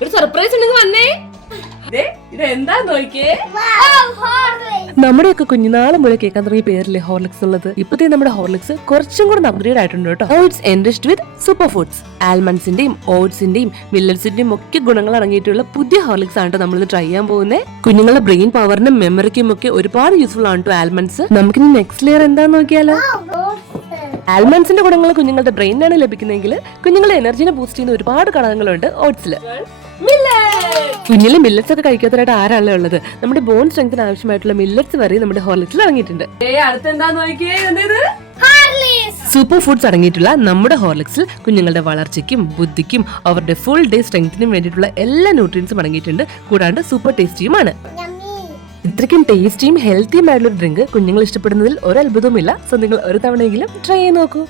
ഒരു സർപ്രൈസ് ഉണ്ടെങ്കിൽ വന്നേ. ഇതെന്താ നോക്കിയേ, നമ്മുടെയൊക്കെ കുഞ്ഞുനാളെ മുതൽ കേൾക്കാൻ തുടങ്ങിയ പേരില്ലേ ഹോർലിക്സ് ഉള്ളത്. ഇപ്പത്തെ നമ്മുടെ ഹോർലിക്സ് കുറച്ചും കൂടെ അപ്ഗ്രേഡ് ആയിട്ടുണ്ട് കേട്ടോ. Oats enriched with super foods. ആൽമണ്ട്സിന്റെയും ഓട്സിന്റെയും മില്ലറ്റ്സിന്റെയും ഒക്കെ ഗുണങ്ങൾ അടങ്ങിയിട്ടുള്ള പുതിയ ഹോർലിക്സ് ആണ് നമ്മളിന്ന് ട്രൈ ചെയ്യാൻ പോകുന്നത്. കുഞ്ഞുങ്ങളുടെ ബ്രെയിൻ പവറിനും മെമ്മറിക്കും ഒക്കെ ഒരുപാട് യൂസ്ഫുൾ ആണ് കേട്ടോ ആൽമണ്ട്സ്. നമുക്കിനി നെക്സ്റ്റ് ലെയർ എന്താന്ന് നോക്കിയാലോ. ആൽമണ്ട്സിന്റെ ഗുണങ്ങൾ കുഞ്ഞുങ്ങളുടെ ബ്രെയിനിനാണ് ലഭിക്കുന്നതെങ്കിൽ കുഞ്ഞുങ്ങളുടെ എനർജിനെ ബൂസ്റ്റ് ചെയ്യുന്ന ഒരുപാട് ഘടകങ്ങളുണ്ട് ഓട്സില്. കുഞ്ഞിലെ മില്ലറ്റ്സ് ഒക്കെ കഴിക്കാത്തതായിട്ട് ആരാണല്ലോ ഉള്ളത്. നമ്മുടെ ബോൺ സ്ട്രെങ്തിന് ആവശ്യമായിട്ടുള്ള മില്ലറ്റ്സ് വരെ നമ്മുടെ ഹോർലിക്സിൽ അടങ്ങിയിട്ടുണ്ട്. സൂപ്പർ ഫുഡ്സ് അടങ്ങിയിട്ടുള്ള നമ്മുടെ ഹോർലിക്സിൽ കുഞ്ഞുങ്ങളുടെ വളർച്ചയ്ക്കും ബുദ്ധിക്കും അവരുടെ ഫുൾ ഡേ സ്ട്രെങ്തിനും വേണ്ടിയിട്ടുള്ള എല്ലാ ന്യൂട്രിയൻസും അടങ്ങിയിട്ടുണ്ട്. കൂടാണ്ട് സൂപ്പർ ടേസ്റ്റിയുമാണ്. ഇത്രയ്ക്കും ടേസ്റ്റിയും ഹെൽത്തിയും ആയിട്ടുള്ള ഡ്രിങ്ക് കുഞ്ഞുങ്ങൾ ഇഷ്ടപ്പെടുന്നതിൽ ഒരു അത്ഭുതവുമില്ല. സോ നിങ്ങൾ ഒരു തവണയെങ്കിലും ട്രൈ ചെയ്ത് നോക്കൂ.